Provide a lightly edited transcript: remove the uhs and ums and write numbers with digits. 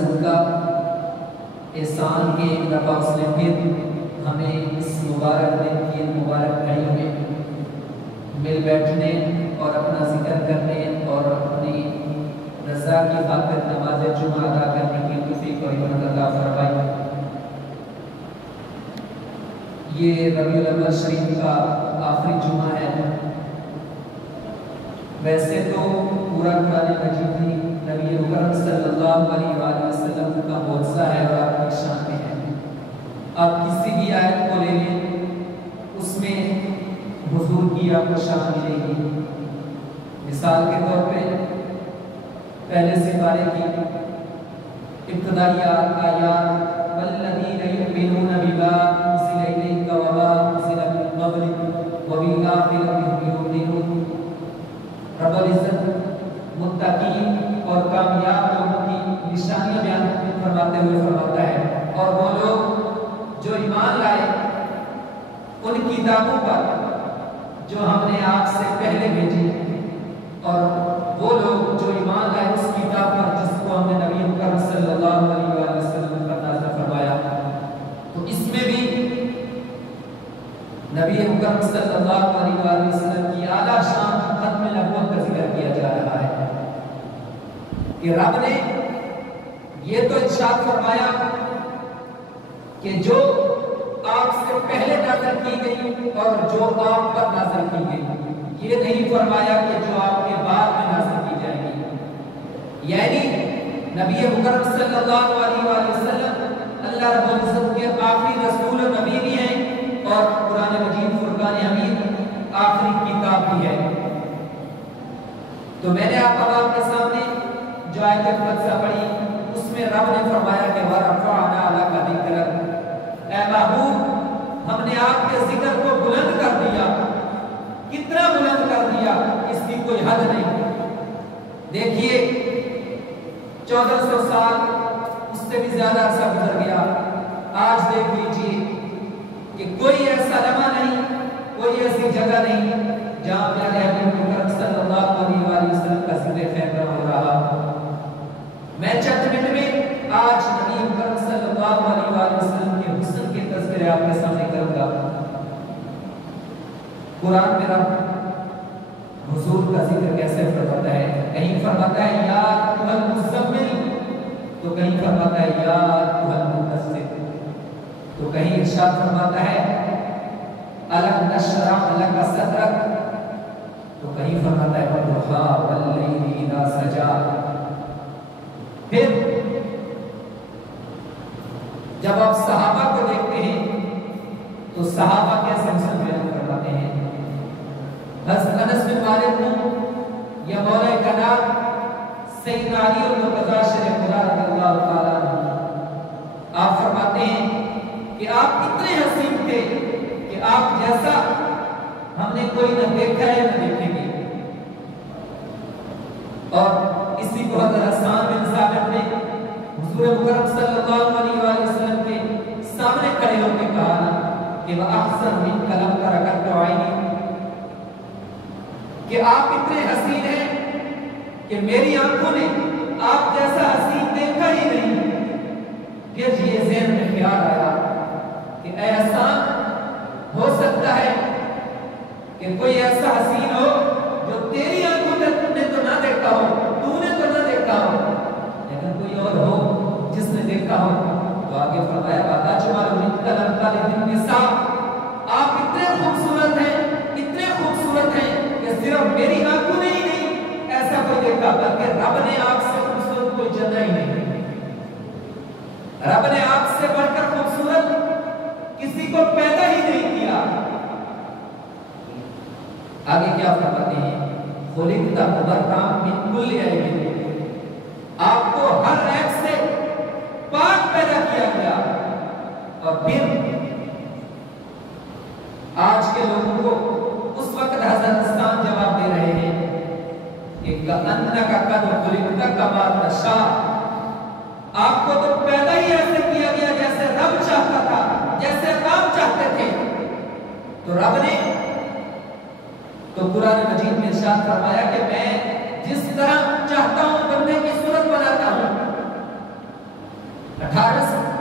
العزت کا احسان کے ایک دفعہ اس نے پھر ہمیں اس مبارک دن کی مبارک گھڑی میں مل بیٹھنے اور اپنا ذکر کرنے اور اپنی رضا کی خاطر نماز جمعہ ادا کرنے کی توفیق اور ہمت عطا فرمائی۔ یہ ربیع الاول شریف کا آخری جمعہ ہے۔ ویسے تو پورا قرآن مجید ہی نبی مکرم صلی اللہ علیہ وآلہ وسلم کا معجزہ ہے اور آپ کی شان میں ہے۔ آپ کسی بھی آیت کو لے لیں، اس میں حضور کی آپ کو شان ملے گی۔ مثال کے طور پہ پہلے سپارے کی ابتدائی آیات والذین یؤمنون بما انزل الیک وما انزل من قبلک وبالآخرۃ هم یوقنون۔ رب العزت متقین اور کامیاب لوگوں کی نشانیاں بیان فرماتے ہوئے فرماتا ہے، اور وہ لوگ جو ایمان لائے ان کتابوں پر جو ہم نے آپ سے پہلے بھیجی، اور وہ لوگ جو ایمان لائے اس کتاب پر جس کو ہم نے نبی مکرم صلی اللہ علیہ وآلہ وسلم پر نازل فرمایا۔ تو اس میں بھی نبی مکرم صلی اللہ علیہ وآلہ وسلم کی اعلیٰ شان ختم نبوت کا ذکر کیا جا رہا ہے کہ رب نے یہ تو ارشاد فرمایا کہ جو آپ سے پہلے نازل کی گئی اور جو آپ پر نازل کی گئی، یہ نہیں فرمایا کہ جو آپ کے بعد میں نازل کی جائے گی۔ یعنی نبی مکرم صلی اللہ علیہ وآلہ وسلم اللہ رب العزت کے آخری رسول و نبی بھی ہیں، اور قرآن مجید فرقان حمید آخری کتاب بھی ہے۔ تو میں نے آپ کے سامنے جو آیت مقدسہ پڑھی، اس میں رب نے فرمایا کہ وَرَفَعْنَا لَكَ ذِكْرَكَ، اے محبوب ہم نے آپ کے ذکر کو بلند کر دیا۔ کتنا بلند کر دیا اس کی کوئی حد نہیں۔ دیکھیے 1400 سال اس سے بھی زیادہ عرصہ گزر گیا۔ آج دیکھ لیجیے کہ کوئی ایسا لمحہ نہیں، کوئی ایسی جگہ نہیں جہاں پیارے حبیب مکرم صلی اللہ علیہ وآلہ وسلم کا ذکر خیر نہ ہو رہا۔ میں چند منٹ میں آج نبی مکرم صلی اللہ علیہ وآلہ وسلم کے حسن کے تذکرے آپ کے سامنے کروں گا۔ قرآن میں رب حضور کا ذکر کیسے فرماتا ہے؟ کہیں فرماتا ہے یا ایھا المزمل، تو کہیں فرماتا ہے یا ایھا المدثر، تو کہیں ارشاد فرماتا ہے الم نشرح لک صدرک، تو کہیں فرماتا ہے والضحیٰ واللیل اذا سجی۔ پھر جب آپ صحابہ کو دیکھتے ہیں تو صحابہ کیسے حسن بیان کرواتے ہیں۔ حضرت انس بن مالک یا مولا کائنات سیدنا علی المرتضیٰ شرف خدا رضی اللہ تعالیٰ عنہ، آپ فرماتے ہیں کہ آپ اتنے حسین تھے کہ آپ جیسا ہم نے کوئی نہ دیکھا ہے نہ دیکھیں گے۔ اور اسی کو حضرت حسان بن ثابت نے حضور مکرم صلی اللہ علیہ وآلہ وسلم کے سامنے کھڑے ہو کے کہا نا کہ وَأَحْسَنْ مِنْ قَلَمْ تَرَكَتْ عَيْنِي، کہ آپ اتنے حسین ہیں کہ میری آنکھوں نے آپ جیسا حسین دیکھا ہی نہیں۔ پھر یہ ذہن میں خیال آیا کہ اے حسان، ہو سکتا ہے کہ کوئی ایسا حسین ہو جو تیری آنکھوں نے تو نہ دیکھا ہو، تو نے تو نہ دیکھا ہو، لیکن کوئی اور ہو جس نے دیکھا ہو۔ تو آگے فرمایا وَأَجْمَلُ مِنْكَ لَمْ تَلِدِ النِّسَاءُ، آپ اتنے خوبصورت ہیں، اتنے خوبصورت ہیں کہ صرف میری آنکھوں نے ہی نہیں ایسا کوئی دیکھا، بلکہ رب نے آپ سے خوبصورت کوئی جنا ہی نہیں۔ رب نے آپ سے بڑھ کر خوبصورت کسی کو پیدا ہی نہیں کیا۔ آگے کیا فرماتے ہیں خُلِقْتَ مُبَرَّأً مِنْ كُلِّ عیب، آپ کو ہر عیب سے پاک پیدا کیا گیا۔ اور پھر آج کے لوگوں کو اس وقت حضرت حسان جواب دے رہے ہیں کہ کَأَنَّكَ قَدْ خُلِقْتَ كَمَا تَشَاءُ، آپ کو تو پیدا ہی ایسے کیا گیا جیسے رب چاہتا تھا، جیسے آپ چاہتے تھے۔ تو رب نے تو قرآن مجید میں ارشاد فرمایا کہ میں جس طرح چاہتا ہوں بندے کی صورت بناتا ہوں، 18